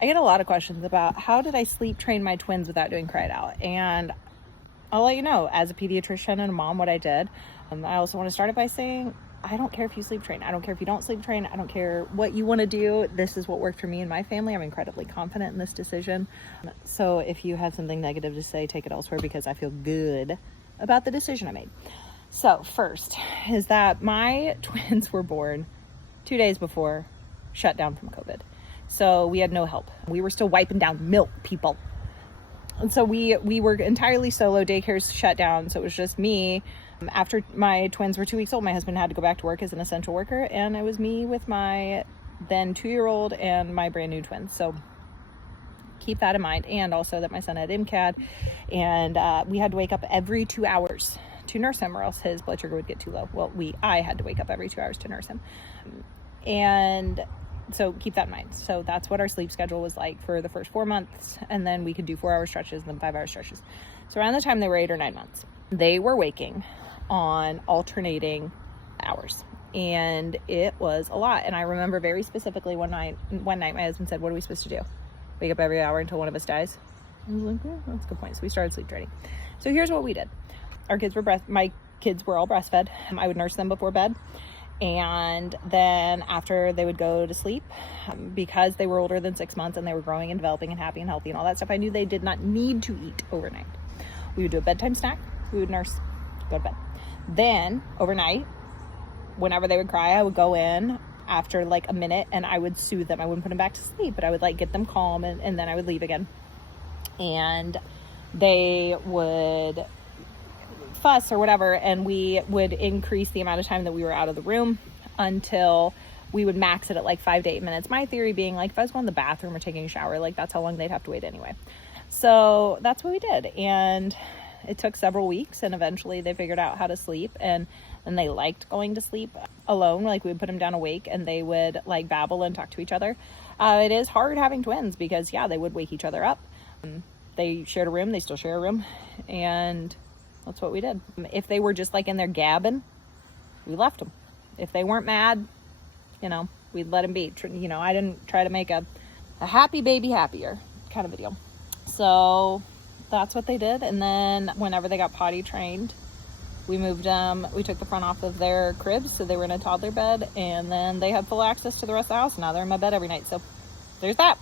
I get a lot of questions about how did I sleep train my twins without doing cry it out? And I'll let you know, as a pediatrician and a mom, what I did. I also want to start it by saying, I don't care if you sleep train. I don't care if you don't sleep train. I don't care what you want to do. This is what worked for me and my family. I'm incredibly confident in this decision. So if you have something negative to say, take it elsewhere, because I feel good about the decision I made. So first is that my twins were born 2 days before shutdown from COVID. So we had no help. We were still wiping down milk, people. And so we were entirely solo. Daycare's shut down. So it was just me. After my twins were 2 weeks old, my husband had to go back to work as an essential worker. And it was me with my then 2-year-old and my brand new twins. So keep that in mind. And also that my son had MCAD. And we had to wake up every 2 hours to nurse him, or else his blood sugar would get too low. Well, I had to wake up every 2 hours to nurse him. And so keep that in mind. So that's what our sleep schedule was like for the first 4 months. And then we could do 4-hour stretches and then 5-hour stretches. So around the time they were 8 or 9 months, they were waking on alternating hours. And it was a lot. And I remember very specifically one night my husband said, "What are we supposed to do? Wake up every hour until one of us dies?" I was like, "Yeah, that's a good point." So we started sleep training. So here's what we did. My kids were all breastfed. I would nurse them before bed. And then after they would go to sleep, because they were older than 6 months and they were growing and developing and happy and healthy and all that stuff, I knew they did not need to eat overnight. We would do a bedtime snack. We would nurse, go to bed. Then overnight, whenever they would cry, I would go in after like a minute and I would soothe them. I wouldn't put them back to sleep, but I would like get them calm, and then I would leave again. And they would fuss or whatever, and we would increase the amount of time that we were out of the room until we would max it at like 5 to 8 minutes. My theory being, like, if I was going to the bathroom or taking a shower, like, that's how long they'd have to wait anyway. So that's what we did. And it took several weeks, and eventually they figured out how to sleep, and they liked going to sleep alone. Like, we would put them down awake and they would like babble and talk to each other. It is hard having twins because they would wake each other up. They shared a room. They still share a room. And that's what we did. If they were just like in there gabbing, we left them. If they weren't mad, we'd let them be. I didn't try to make a happy baby happier kind of a deal. So that's what they did. And then whenever they got potty trained, we moved them. We took the front off of their cribs, so they were in a toddler bed, and then they had full access to the rest of the house. Now they're in my bed every night. So there's that.